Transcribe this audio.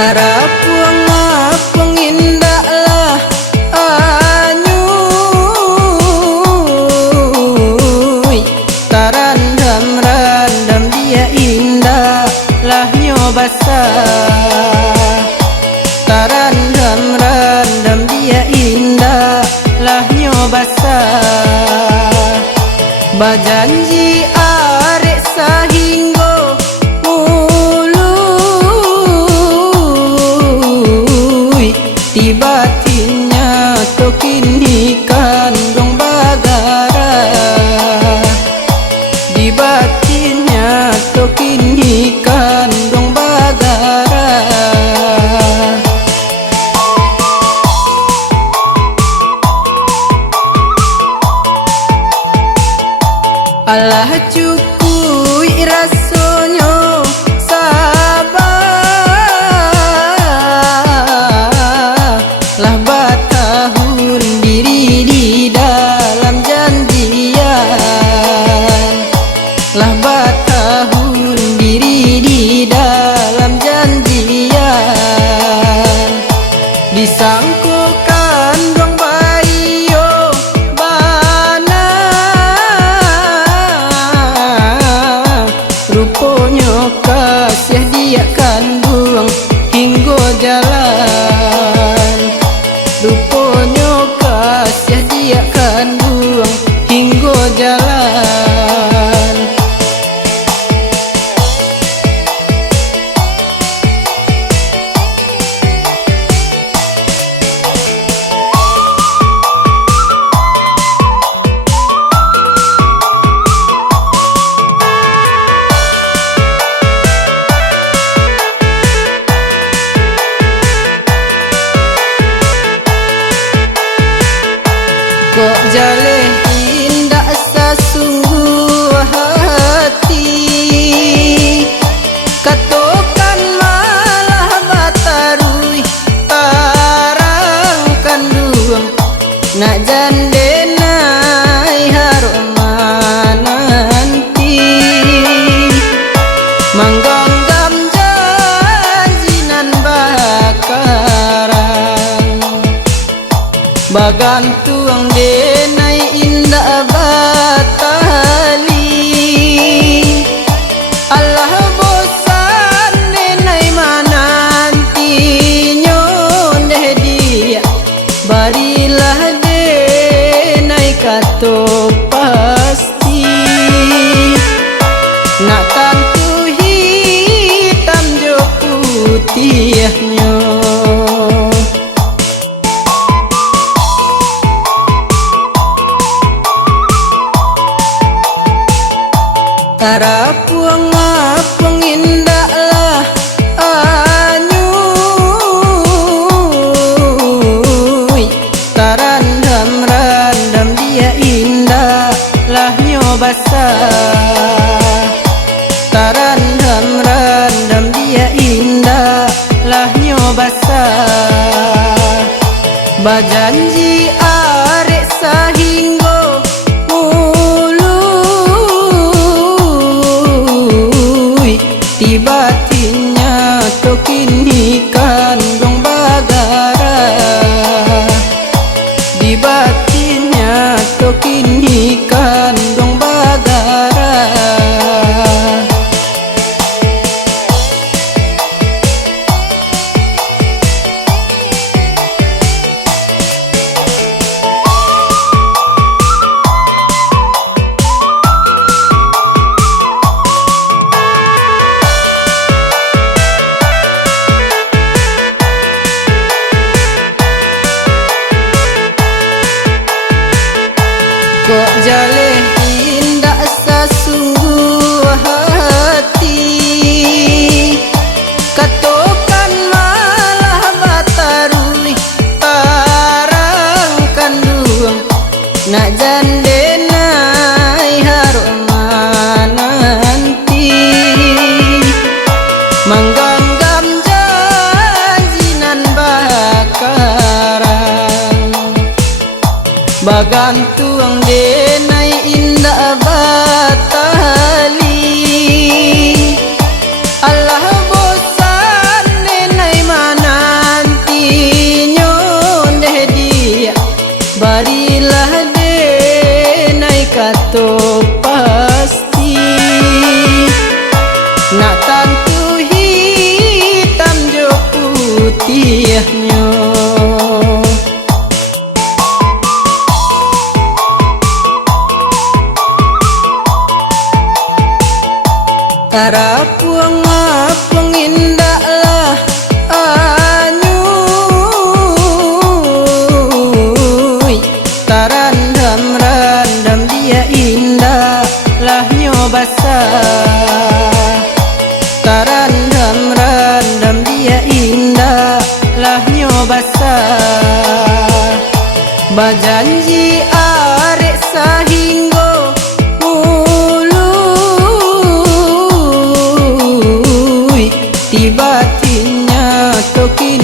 Tarapuang apung indahlah anyuy, tarandam-randam dia indah lah nyobasa. Tarandam-randam dia indah lah nyobasa. Bajanji arek sahinggo mului, tiba-tinya tokin ikan dong bagara. Tiba-tinya tokin ikan dong bagara. Allah cukui rasonyo sabar, lah batahun diri di dalam janjian. Lah batahun diri di dalam janjian. Disangkukan dong bayo bana, rupanya kasih dia kan buang hingga jalan. Rupanya kasih dia kan buang hingga jalan. Kok jale indah sesungguh hati, katokan malah batarui tarangkan duang. Nak jandenai haruman nanti, mangganggam janjinan bakaran. Bagantuang denai indah batali, Allah bosan denai manantinyo deh dia. Barilah denai kato pasti, nak tantu hitam jo putihnya. Tarapuang apung indahlah anyuy, tarandam-randam dia indah lah nyobasa. Tarandam-randam dia indah lah nyobasa. Bajanji arek sahinggo mului, tiba-tinya tokin ikan dong bagara. Tiba-tinya tokin ikan dong bagara. diahnya. Tara puang apung indahlah anyuy, tarandam dia indah lahnya basah. Tarandam dia indah lahnya basah. Bajanji arek sahinggo tiba-tiba tokin